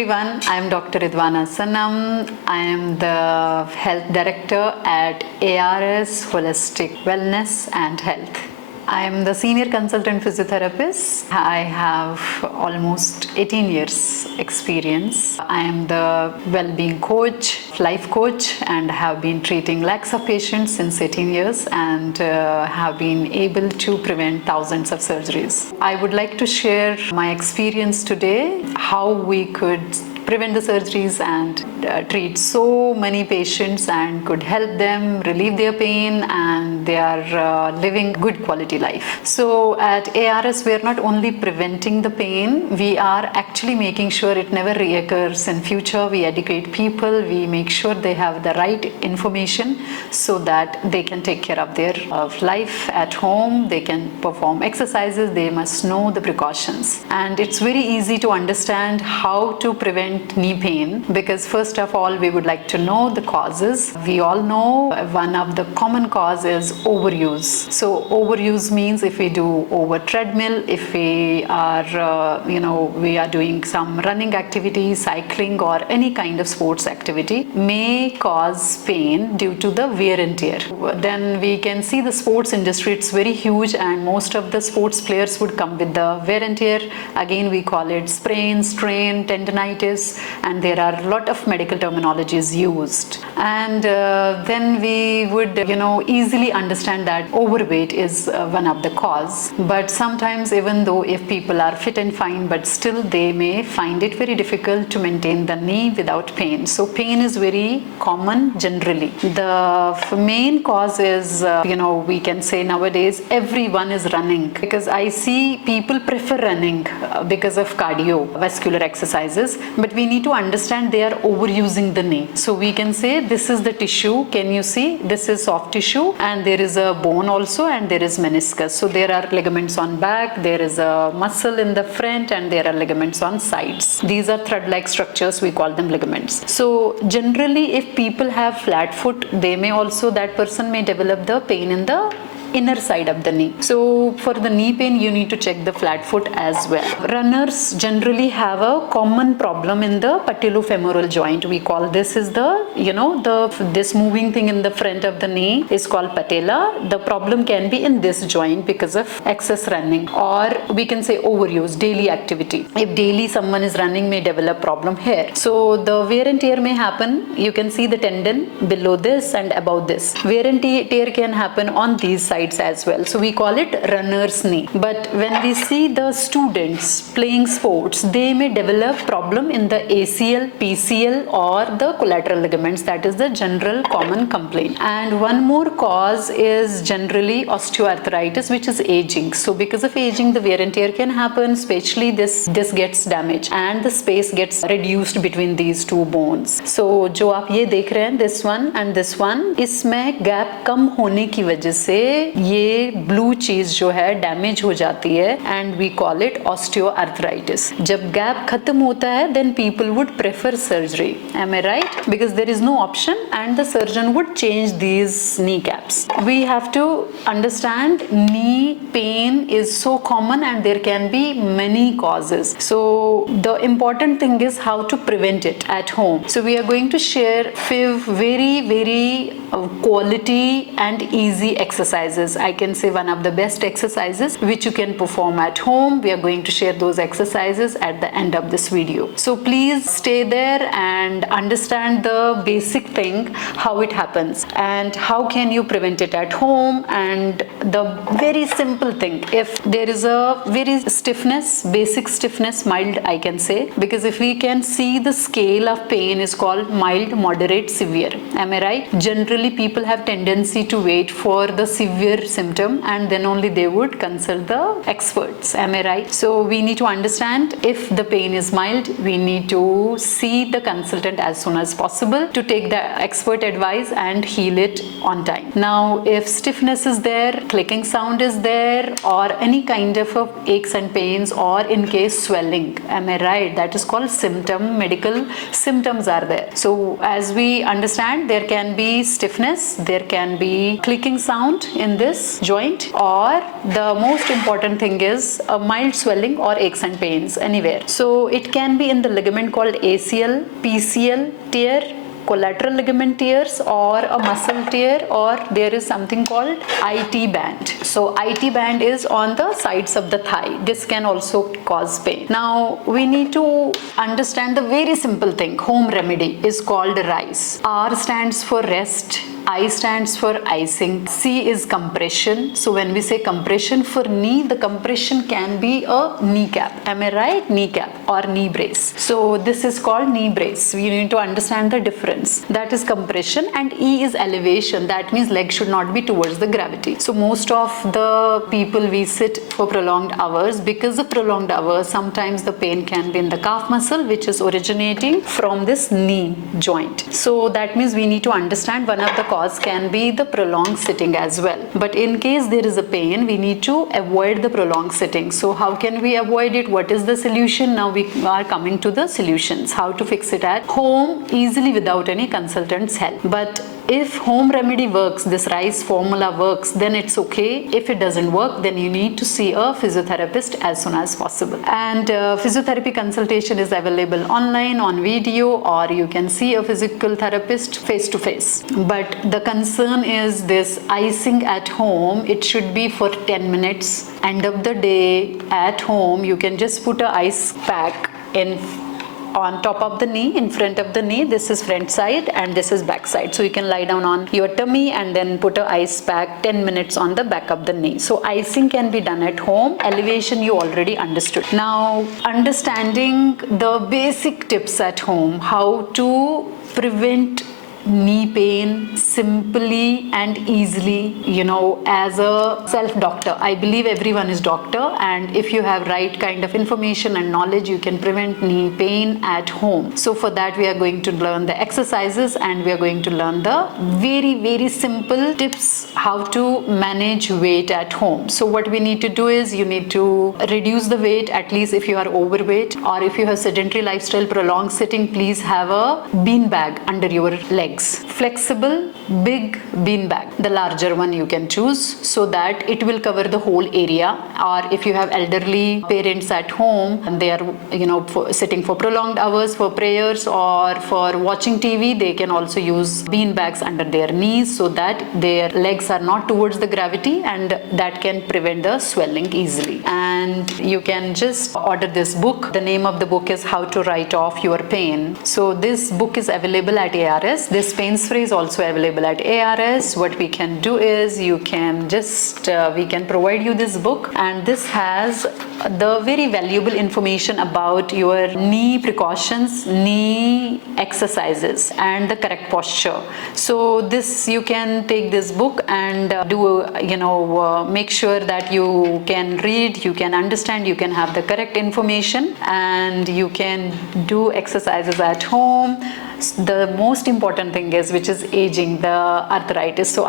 everyone, I am Dr. Ridwana Sanam. I am the Health Director at ARS Holistic Wellness and Health. I am the Senior Consultant Physiotherapist. I have almost 18 years experience. I am the well-being coach, life coach, and have been treating lakhs of patients since 18 years and have been able to prevent thousands of surgeries. I would like to share my experience today, how we could prevent the surgeries and treat so many patients and could help them relieve their pain, and they are living good quality life. So at ARS, we are not only preventing the pain, we are actually making sure it never reoccurs in future. We educate people, we make sure they have the right information so that they can take care of their life at home. They can perform exercises, they must know the precautions. And it's very easy to understand how to prevent knee pain, because first of all we would like to know the causes. We all know one of the common causes is overuse. So overuse means if we do over treadmill, if we are we are doing some running activity, cycling, or any kind of sports activity, may cause pain due to the wear and tear. Then we can see the sports industry, it's very huge, and most of the sports players would come with the wear and tear. Again, we call it sprain, strain, tendinitis, and there are a lot of medical terminologies used. And then we would easily understand that overweight is one of the cause. But sometimes, even though if people are fit and fine, but still they may find it very difficult to maintain the knee without pain. So pain is very common generally. The main cause is we can say nowadays everyone is running, because I see people prefer running because of cardiovascular exercises, but we need to understand they are overusing the knee. So we can say this is the tissue, can you see, this is soft tissue, and there is a bone also, and there is meniscus. So there are ligaments on back, there is a muscle in the front, and there are ligaments on sides. These are thread-like structures, we call them ligaments. So generally if people have flat foot, that person may develop the pain in the inner side of the knee. So for the knee pain, you need to check the flat foot as well. Runners generally have a common problem in the patellofemoral joint. We call this is this moving thing in the front of the knee is called patella. The problem can be in this joint because of excess running, or we can say overuse, daily activity. If daily someone is running, may develop problem here. So the wear and tear may happen. You can see the tendon below this and above this. Wear and tear can happen on these sides as well. So we call it runner's knee. But when we see the students playing sports, they may develop problem in the ACL, PCL, or the collateral ligaments. That is the general common complaint. And one more cause is generally osteoarthritis, which is aging. So because of aging, the wear and tear can happen, especially this gets damaged and the space gets reduced between these two bones. So जो आप ये देख रहे हैं, this one and this one, इसमें gap कम होने की वजह से ये ब्लू चीज जो है डैमेज हो जाती है, and we call it osteoarthritis. जब गैप खत्म होता है, then people would prefer surgery. Am I right? Because there is no option and the surgeon would change these knee caps. We have to understand knee pain is so common and there can be many causes. So the important thing is how to prevent it at home. So we are going to share 5 very quality and easy exercises. I can say one of the best exercises which you can perform at home. We are going to share those exercises at the end of this video. So please stay there and understand the basic thing, how it happens and how can you prevent it at home. And the very simple thing, if there is a very stiffness, basic stiffness, mild I can say, because if we can see the scale of pain is called mild, moderate, severe. Am I right? Generally people have tendency to wait for the severe symptom and then only they would consult the experts. Am I right? So we need to understand if the pain is mild, we need to see the consultant as soon as possible to take the expert advice and heal it on time. Now if stiffness is there, clicking sound is there, or any kind of aches and pains, or in case swelling, am I right? That is called symptom. Medical symptoms are there. So as we understand, there can be stiffness, there can be clicking sound in this joint, or the most important thing is a mild swelling or aches and pains anywhere. So it can be in the ligament called ACL, PCL tear, collateral ligament tears, or a muscle tear, or there is something called IT band. So IT band is on the sides of the thigh. This can also cause pain. Now we need to understand the very simple thing. Home remedy is called RICE. R stands for rest, I stands for icing, C is compression. So when we say compression for knee, the compression can be a kneecap. Am I right? Kneecap or knee brace. So this is called knee brace. We need to understand the difference. That is compression, and E is elevation. That means leg should not be towards the gravity. So most of the people, we sit for prolonged hours. Because of prolonged hours, sometimes the pain can be in the calf muscle, which is originating from this knee joint. So that means we need to understand one of the cause can be the prolonged sitting as well. But in case there is a pain, we need to avoid the prolonged sitting. So how can we avoid it? What is the solution? Now we are coming to the solutions. How to fix it at home easily without any consultant's help. But if home remedy works, this RICE formula works, then it's okay. If it doesn't work, then you need to see a physiotherapist as soon as possible. And physiotherapy consultation is available online, on video, or you can see a physical therapist face to face. But the concern is this icing at home. It should be for 10 minutes. End of the day at home, you can just put a ice pack on top of the knee, in front of the knee. This is front side and this is back side. So you can lie down on your tummy and then put a ice pack 10 minutes on the back of the knee. So icing can be done at home. Elevation you already understood. Now understanding the basic tips at home, how to prevent knee pain simply and easily, as a self-doctor. I believe everyone is doctor, and if you have right kind of information and knowledge, you can prevent knee pain at home. So for that, we are going to learn the exercises, and we are going to learn the very, very simple tips how to manage weight at home. So what we need to do is, you need to reduce the weight, at least if you are overweight, or if you have sedentary lifestyle, prolonged sitting, please have a bean bag under your leg. Flexible, big bean bag, the larger one you can choose, so that it will cover the whole area. Or if you have elderly parents at home and they are sitting for prolonged hours for prayers or for watching TV, they can also use bean bags under their knees so that their legs are not towards the gravity, and that can prevent the swelling easily. And you can just order this book. The name of the book is How to Write Off Your Pain. So this book is available at ARS. This pain spray is also available at ARS. What we can do is, you can just we can provide you this book, and this has the very valuable information about your knee precautions, knee exercises, and the correct posture. So this, you can take this book and make sure that you can read, you can understand, you can have the correct information, and you can do exercises at home. The most important thing is, which is aging, the arthritis. So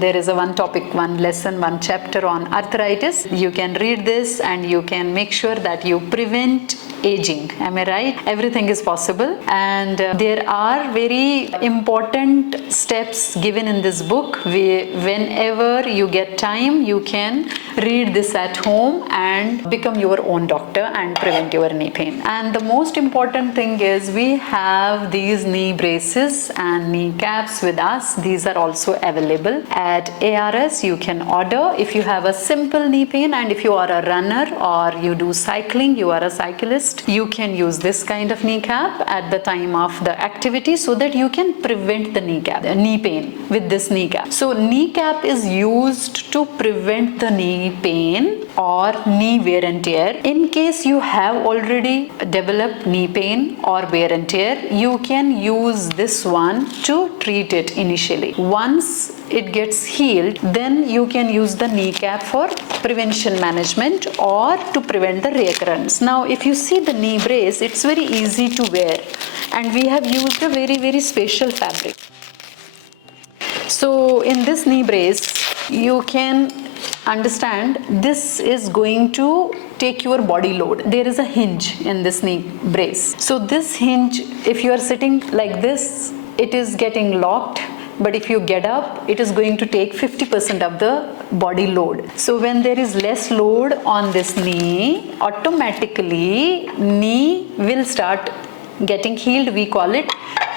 there is a one topic, one lesson, one chapter on arthritis. You can read this and you can make sure that you prevent aging. Am I right? Everything is possible, and there are very important steps given in this book. Whenever you get time, you can read this at home and become your own doctor and prevent your knee pain. And the most important thing is, we have these knee braces and knee caps with us. These are also available at ARS. You can order if you have a simple knee pain, and if you are a runner or you do cycling, you are a cyclist, you can use this kind of knee cap at the time of the activity, so that you can prevent the knee pain with this knee cap. So knee cap is used to prevent the knee pain or knee wear and tear. In case you have already developed knee pain or wear and tear, you can use this one to treat it initially. Once it gets healed, then you can use the knee cap for prevention management or to prevent the reoccurrence. Now if you see the knee brace, it's very easy to wear, and we have used a very, very special fabric. So in this knee brace, you can understand this is going to take your body load. There is a hinge in this knee brace. So this hinge, if you are sitting like this, it is getting locked but if you get up, it is going to take 50% of the body load. So when there is less load on this knee, automatically knee will start getting healed. We call it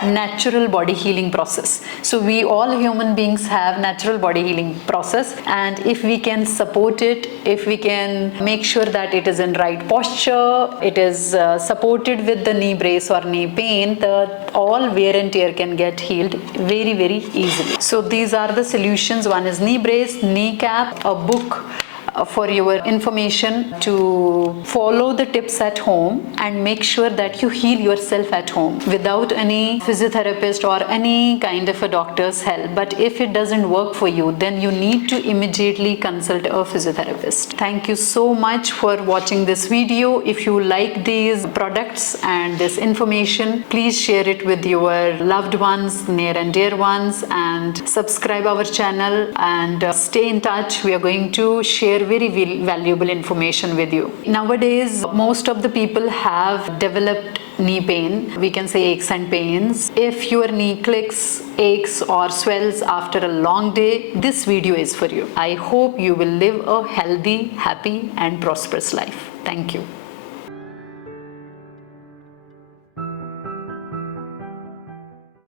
natural body healing process. So we all human beings have natural body healing process, and if we can support it, if we can make sure that it is in right posture, it is supported with the knee brace or knee pain, the all wear and tear can get healed very, very easily. So these are the solutions. One is knee brace, knee cap, a book for your information to follow the tips at home and make sure that you heal yourself at home without any physiotherapist or any kind of a doctor's help. But if it doesn't work for you, then you need to immediately consult a physiotherapist. Thank you so much for watching this video. If you like these products and this information, please share it with your loved ones, near and dear ones, and subscribe our channel and stay in touch. We are going to share very valuable information with you. Nowadays, most of the people have developed knee pain. We can say aches and pains. If your knee clicks, aches or swells after a long day, this video is for you. I hope you will live a healthy, happy and prosperous life. Thank you.